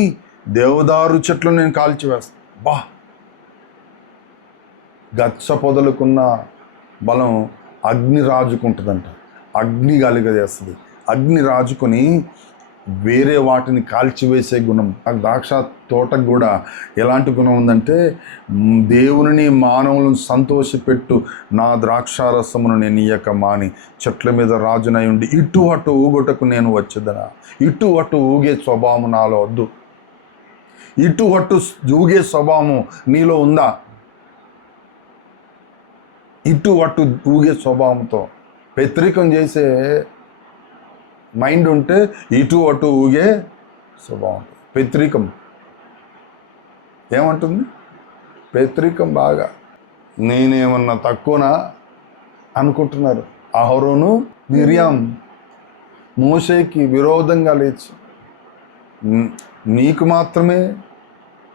దేవదారు చెట్లను నేను కాల్చివేస్తాను. గచ్చ పొదలకున్న బలం అగ్ని రాజుకుంటుందంట. అగ్ని కలుగజేస్తుంది. అగ్ని రాజుకొని వేరే వాటిని కాల్చివేసే గుణం. ఆ ద్రాక్ష తోటకు కూడా ఎలాంటి గుణం ఉందంటే, దేవుని మానవులను సంతోషపెట్టు నా ద్రాక్షారసమును నేను ఇయ్యక మాని చెట్ల మీద రాజునై ఉండి ఇటు అటు ఊగొటకు నేను వచ్చేదనా. ఇటు అటు ఊగే స్వభావం నాలో వద్దు. ఇటు అటు ఊగే స్వభావం నీలో ఉందా? ఇటు అటు ఊగే స్వభావంతో వ్యతిరేకం చేసే మైండ్ ఉంటే ఇటు అటు ఊగే స్వభావం. వ్యతిరేకం ఏమంటుంది? వ్యతిరేకం బాగా. నేనేమన్నా తక్కువనా అనుకుంటున్నారు. అహరోను మిరియాం మోషేకి విరోధంగా లేచి నీకు మాత్రమే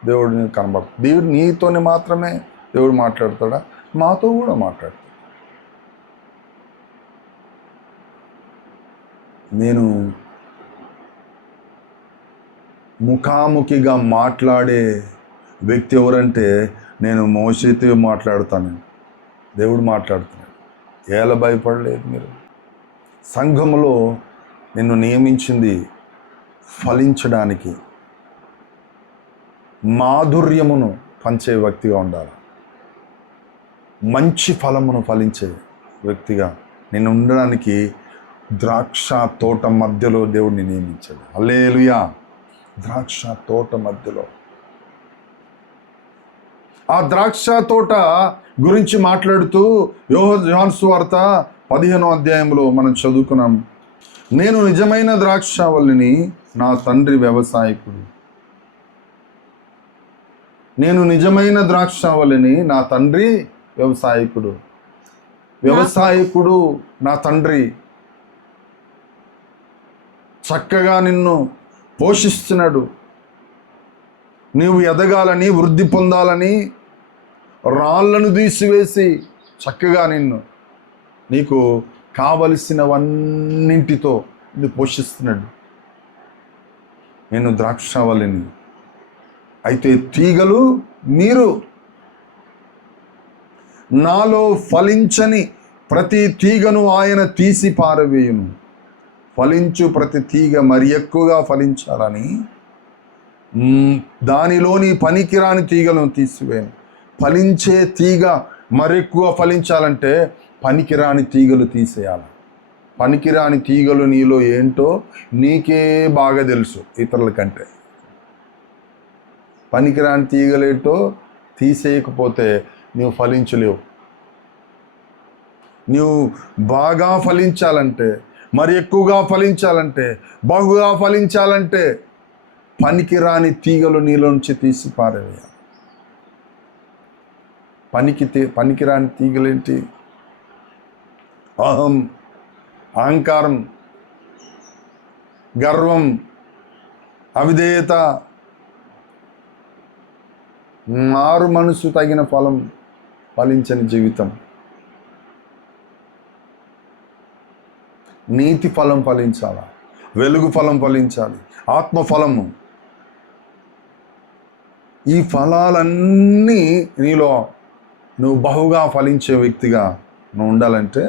దేవుడిని కనబడుతుంది. దేవుడు నీతోనే మాత్రమే దేవుడు మాట్లాడతాడా? మాతో కూడా మాట్లాడతాడు. నేను ముఖాముఖిగా మాట్లాడే వ్యక్తి ఎవరంటే నేను మోషేతో మాట్లాడుతాను. దేవుడు మాట్లాడుతున్నాడు. ఎలా భయపడలేదు మీరు? సంఘములో నిన్ను నియమించింది ఫలించడానికి, మాధుర్యమును పంచే వ్యక్తిగా ఉండాలి. మంచి ఫలమును ఫలించే వ్యక్తిగా నిన్ను ఉండడానికి ద్రాక్ష తోట మధ్యలో దేవుడిని నియమించాడు. హల్లెలూయా. ద్రాక్ష తోట మధ్యలో. ఆ ద్రాక్ష తోట గురించి మాట్లాడుతూ యోహాను సువార్త 15వ అధ్యాయంలో మనం చదువుకున్నాం. నేను నిజమైన ద్రాక్షావల్లిని, నా తండ్రి వ్యవసాయకుడు. నేను నిజమైన ద్రాక్షావల్లిని, నా తండ్రి వ్యవసాయకుడు. వ్యవసాయకుడు నా తండ్రి చక్కగా నిన్ను పోషిస్తున్నాడు. నీవు ఎదగాలని, వృద్ధి పొందాలని రాళ్లను తీసివేసి చక్కగా నీకు కావలసినవన్నింటితో పోషిస్తున్నాడు. నేను ద్రాక్షావల్లిని. అయితే తీగలు మీరు. నాలో ఫలించని ప్రతి తీగను ఆయన తీసి పారవేయును. ఫలించు ప్రతి తీగ మరి ఎక్కువగా ఫలించాలని దానిలోని పనికిరాని తీగలను తీసివేయను. ఫలించే తీగ మరెక్కువ ఫలించాలంటే పనికిరాని తీగలు తీసేయాలి. పనికిరాని తీగలు నీలో ఏంటో నీకే బాగా తెలుసు ఇతరుల కంటే. పనికిరాని తీగలేంటో తీసేయకపోతే నువ్వు ఫలించలేవు. నీవు బాగా ఫలించాలంటే, మరి ఎక్కువగా ఫలించాలంటే, బహుగా ఫలించాలంటే పనికిరాని తీగలు నీలోంచి తీసి పారేయాలి. పనికిరాని తీగలేంటి? అహంకారం, గర్వం, అవిధేయత, మారు మనసు తగిన ఫలం ఫలించని జీవితం. నీతి ఫలం ఫలించాలి, వెలుగు ఫలం ఫలించాలి, ఆత్మ ఫలము. ఈ ఫలాలన్నీ నీలో నువ్వు బహుగా ఫలించే వ్యక్తిగా నువ్వు ఉండాలంటే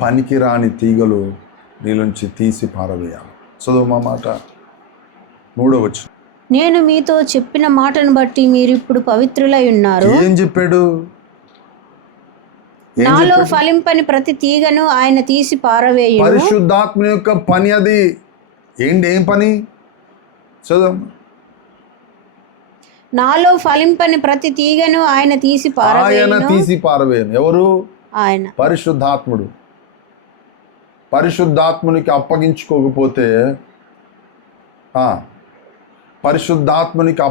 పనికిరాని తీగలు నీలోంచి తీసి పారవేయాలి. చదువు మా మాట 3వ వచనం. నేను మీతో చెప్పిన మాటను బట్టి మీరు ఇప్పుడు పవిత్రులై ఉన్నారు. ఏం చెప్పాడు? నాలో ఫలింపని ప్రతి తీగను ఆయన తీసి పారవేయును. పరిశుద్ధాత్మ యొక్క పని అది. ఏం పని? చదువు. నాలో ఫలింపని ప్రతి తీగను ఆయన తీసి పారవేయును. ఎవరు? ఆయన, పరిశుద్ధాత్ముడు. పరిశుద్ధాత్మునికి అప్పగించుకోకపోతే, పరిశుద్ధాత్మునికి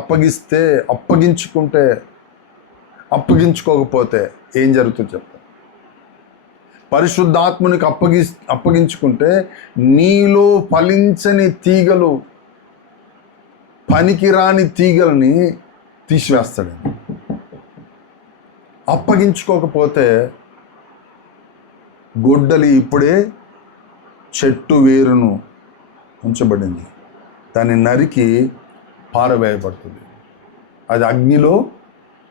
అప్పగించుకోకపోతే ఏం జరుగుతుందో చెప్తా. పరిశుద్ధాత్మునికి అప్పగించుకుంటే నీలో ఫలించని తీగలు, పనికిరాని తీగల్ని తీసివేస్తాడు. అప్పగించుకోకపోతే గొడ్డలి ఇప్పుడే చెట్టు వేరును ఉంచబడింది, దాన్ని నరికి పారవేయబడుతుంది. అది అగ్నిలో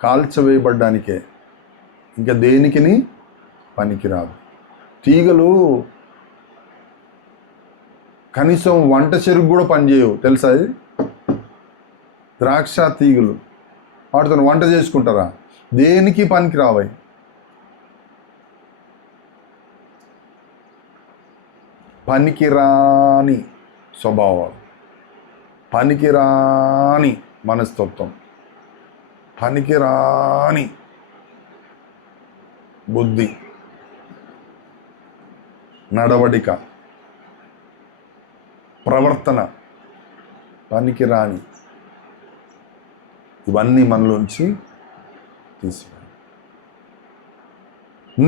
కాల్చవేయబడ్డానికే, ఇంకా దేనికిని పనికిరాదు. తీగలు కనీసం వంట చెరుకు కూడా పనిచేయవు, తెలుసా? అది ద్రాక్ష తీగలు, వాటితో వంట చేసుకుంటారా? దేనికి పనికి రావాయి. పనికిరాని స్వభావాలు, పనికిరాని మనస్తత్వం, పనికిరాని బుద్ధి, నడవడిక, ప్రవర్తన, పనికిరాని ఇవన్నీ మనలోంచి తీసి,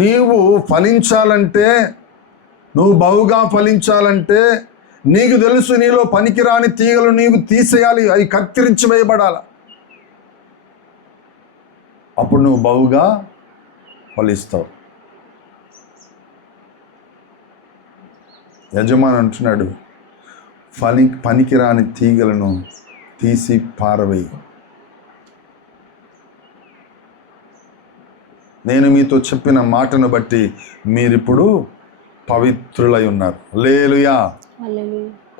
నీవు ఫలించాలంటే, నువ్వు బహుగా ఫలించాలంటే నీకు తెలుసు నీలో పనికిరాని తీగలు నీవు తీసేయాలి, అవి కత్తిరించి వేయబడాలి. అప్పుడు నువ్వు బహుగా ఫలిస్తావు. యజమాని అంటున్నాడు, పనికిరాని తీగలను తీసి పారవేయి. నేను మీతో చెప్పిన మాటను బట్టి మీరిప్పుడు పవిత్రులై ఉన్నారు. హల్లెలూయా.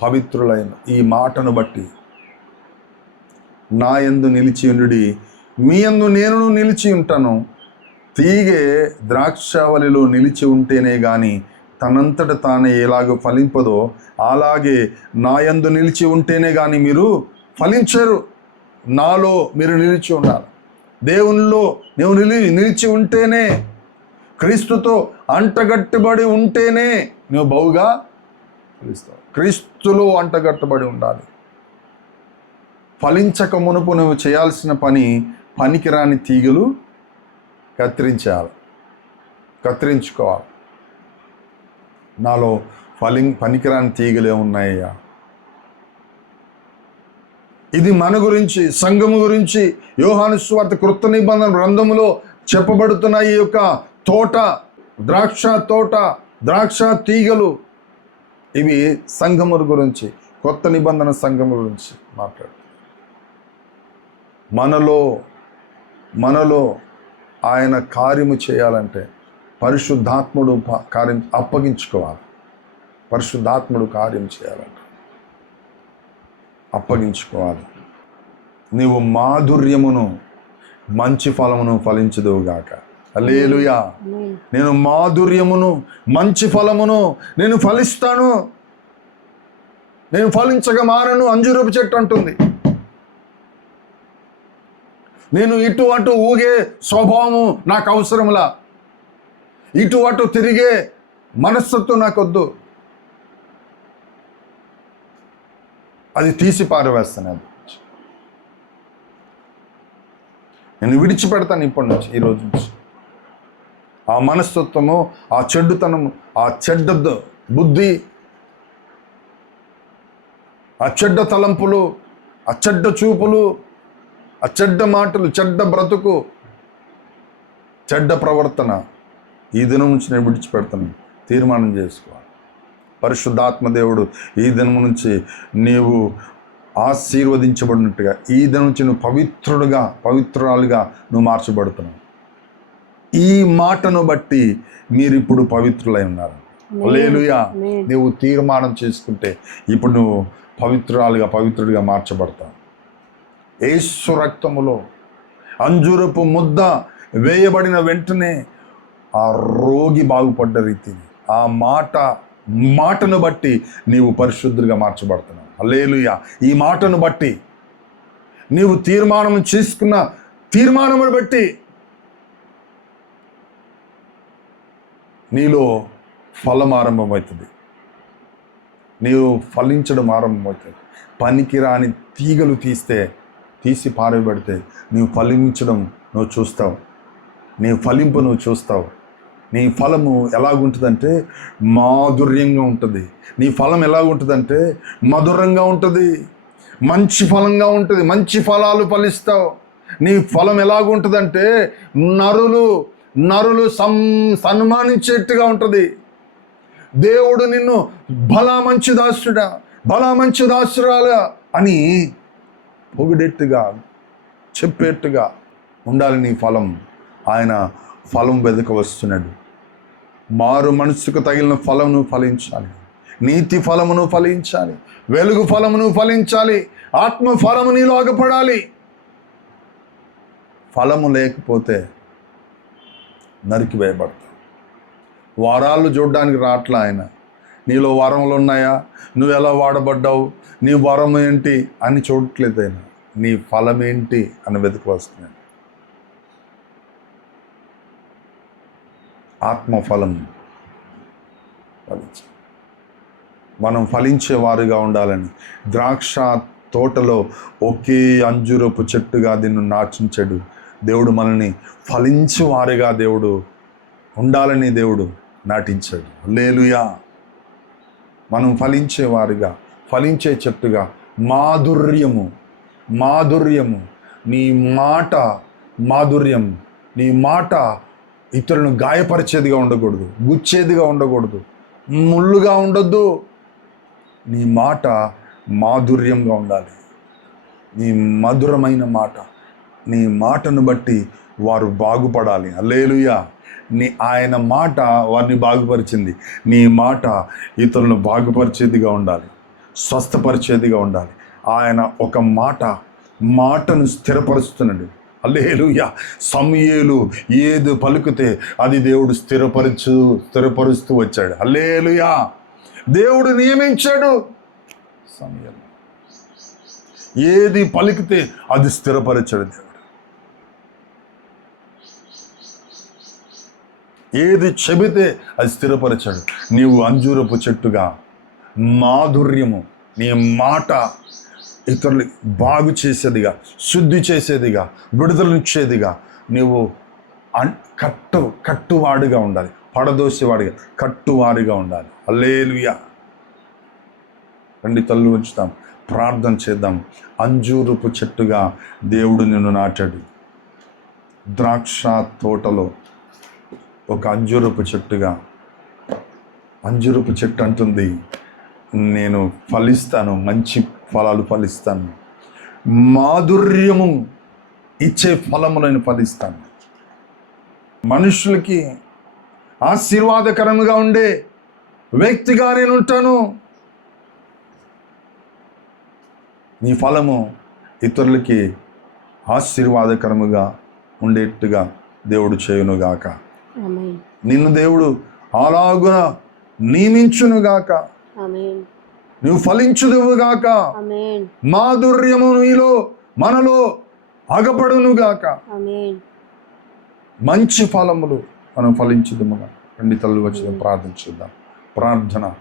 పవిత్రులైన ఈ మాటను బట్టి నా యందు నిలిచి ఉండుడి, మీ యందు నేను నిలిచి ఉంటాను. తీగె ద్రాక్షావళిలో నిలిచి ఉంటేనే గాని తనంతట తానే ఎలాగో ఫలింపదో, అలాగే నా యందు నిలిచి ఉంటేనే కానీ మీరు ఫలించరు. నాలో మీరు నిలిచి ఉండాలి. దేవునిలో నువ్వు నిలిచి ఉంటేనే, క్రీస్తుతో అంటగట్టుబడి ఉంటేనే నువ్వు బహుగా ఫలిస్తావు. క్రీస్తులో అంటగట్టుబడి ఉండాలి. ఫలించక మునుపు నువ్వు చేయాల్సిన పని పనికిరాని తీగలు కత్తిరించుకోవాలి. నాలో పనికిరాని తీగలే ఉన్నాయ్యా. ఇది మన గురించి, సంఘము గురించి యోహాను సువార్త క్రొత్త నిబంధన గ్రంథములో చెప్పబడుతున్న ఈ యొక్క తోట, ద్రాక్ష తోట, ద్రాక్ష తీగలు, ఇవి సంఘముల గురించి, కొత్త నిబంధన సంఘము గురించి మాట్లాడు. మనలో ఆయన కార్యము చేయాలంటే పరిశుద్ధాత్ముడు కార్యం అప్పగించుకోవాలి. పరిశుద్ధాత్ముడు కార్యం చేయాలంటే అప్పగించుకోవాలి. నీవు మాధుర్యమును మంచి ఫలమును ఫలించదువుగాక. హల్లెలూయా. నేను మాధుర్యమును మంచి ఫలమును నేను ఫలిస్తాను, నేను ఫలించక మానను అంజూరపు చెట్టు అంటుంది. నేను ఇటు అటు ఊగే స్వభావము నాకు అవసరంలా, ఇటు అటు తిరిగే మనస్తత్వం నాకొద్దు. అది తీసి పారవేస్తాను. అది నేను విడిచిపెడతాను ఇప్పటి నుంచి, ఈ రోజు నుంచి. ఆ మనస్తత్వము, ఆ చెడ్డుతనము, ఆ చెడ్డ బుద్ధి, ఆ చెడ్డ తలంపులు, ఆ చెడ్డ చూపులు, ఆ చెడ్డ మాటలు, చెడ్డ బ్రతుకు, చెడ్డ ప్రవర్తన ఈ దినం నుంచి నేను విడిచిపెడతాను. తీర్మానం చేసుకోవాలి. పరిశుద్ధాత్మ దేవుడు ఈ దినం నుంచి నీవు ఆశీర్వదించబడినట్టుగా, ఈ దినం నుంచి నువ్వు పవిత్రుడుగా, పవిత్రురాలుగా నువ్వు మార్చబడుతున్నావు. ఈ మాటను బట్టి మీరు ఇప్పుడు పవిత్రులై ఉన్నారు. హల్లెలూయా. నువ్వు తీర్మానం చేసుకుంటే ఇప్పుడు నువ్వు పవిత్రురాలుగా, పవిత్రుడిగా మార్చబడతావు. యేసు రక్తములో అంజూరపు ముద్ద వేయబడిన వెంటనే ఆ రోగి బాగుపడ్డ రీతిని, ఆ మాటను బట్టి నీవు పరిశుద్ధుడిగా మార్చబడుతున్నావు. హల్లెలూయా. ఈ మాటను బట్టి, నీవు తీర్మానం చేసుకున్న తీర్మానమును బట్టి నీలో ఫలం ఆరంభమవుతుంది. నీవు ఫలించడం ఆరంభమవుతుంది. పనికిరాని తీగలు తీసి పారబెడితే నీవు ఫలించడం నువ్వు చూస్తావు. నీ ఫలింపు నువ్వు చూస్తావు. నీ ఫలము ఎలాగుంటుందంటే మాధుర్యంగా ఉంటుంది. నీ ఫలం ఎలాగుంటుందంటే మధురంగా ఉంటుంది, మంచి ఫలంగా ఉంటుంది, మంచి ఫలాలు ఫలిస్తావు. నీ ఫలం ఎలాగుంటుందంటే నరులు సన్మానించేట్టుగా ఉంటుంది. దేవుడు నిన్ను బలా మంచి దాసుడా, బలా మంచి దాసురాలా అని పొగిడేట్టుగా, చెప్పేట్టుగా ఉండాలి నీ ఫలం. ఆయన ఫలం వెదక వస్తున్నాడు. మారు మనసుకు తగిలిన ఫలమును ఫలించాలి, నీతి ఫలమును ఫలించాలి, వెలుగు ఫలమును ఫలించాలి, ఆత్మ ఫలము నీలో అగపడాలి. ఫలము లేకపోతే నరికివేయబడతావు. వరాలు చూడడానికి రావట్లా ఆయన. నీలో వరములు ఉన్నాయా, నువ్వు ఎలా వాడబడ్డావు, నీ వరం ఏంటి అని చూడట్లేదు ఆయన. నీ ఫలం ఏంటి అని వెతుకు వస్తున్నాడు. ఆత్మఫలం ఫలించాలి. మనం ఫలించేవారుగా ఉండాలని ద్రాక్ష తోటలో ఒకే అంజూరపు చెట్టుగా దీన్ని నాటించాడు దేవుడు. మనల్ని ఫలించేవారుగా దేవుడు ఉండాలని దేవుడు నాటించాడు. హల్లెలూయా. మనం ఫలించేవారుగా, ఫలించే చెట్టుగా, మాధుర్యము నీ మాట మాధుర్యం. నీ మాట ఇతరులను గాయపరిచేదిగా ఉండకూడదు, గుచ్చేదిగా ఉండకూడదు, ముళ్ళుగా ఉండొద్దు. నీ మాట మాధుర్యంగా ఉండాలి. నీ మధురమైన మాట, నీ మాటను బట్టి వారు బాగుపడాలి. హల్లెలూయా. ఆయన మాట వారిని బాగుపరిచింది. నీ మాట ఇతరులను బాగుపరిచేదిగా ఉండాలి, స్వస్థపరిచేదిగా ఉండాలి. ఆయన ఒక మాటను స్థిరపరుస్తున్నాడు. హల్లెలూయా. సమూయేలు ఏది పలుకుతే అది దేవుడు స్థిరపరుస్తూ వచ్చాడు. హల్లెలూయా. దేవుడు నియమించాడు. సమూయేలు ఏది పలికితే అది స్థిరపరిచాడు దేవుడు. ఏది చెబితే అది స్థిరపరిచాడు. నీవు అంజూరపు చెట్టుగా, మాధుర్యము, నీ మాట ఇతరులు బాగు చేసేదిగా, శుద్ధి చేసేదిగా, విడుదలనిచ్చేదిగా నీవు కట్టువాడిగా ఉండాలి. పడదోసేవాడిగా, కట్టువాడిగా ఉండాలి. హల్లెలూయా. రండి తల్లు ఉంచుతాం, ప్రార్థన చేద్దాం. అంజూరపు చెట్టుగా దేవుడు నిన్ను నాటాడు. ద్రాక్ష తోటలో ఒక అంజూరపు చెట్టుగా, అంజూరపు చెట్టు అంటుంది, నేను ఫలిస్తాను, మంచి ఫలాలు ఫలిస్తాను, మాధుర్యము ఇచ్చే ఫలము నేను ఫలిస్తాను, మనుషులకి ఆశీర్వాదకరంగా ఉండే వ్యక్తిగా నేను ఉంటాను. నీ ఫలము ఇతరులకి ఆశీర్వాదకరముగా ఉండేట్టుగా దేవుడు చేయునుగాక. నిన్ను దేవుడు అలాగున నియమించునుగాక. నువ్వు ఫలించుదువుగాక. మాధుర్యము నీలో మనలో ఆగపడునుగాక. ఆమేన్. మంచి ఫలములు మనం ఫలించుదుముగా. రండి తల్లి వచ్చి ప్రార్థించుద్దాం. ప్రార్థన.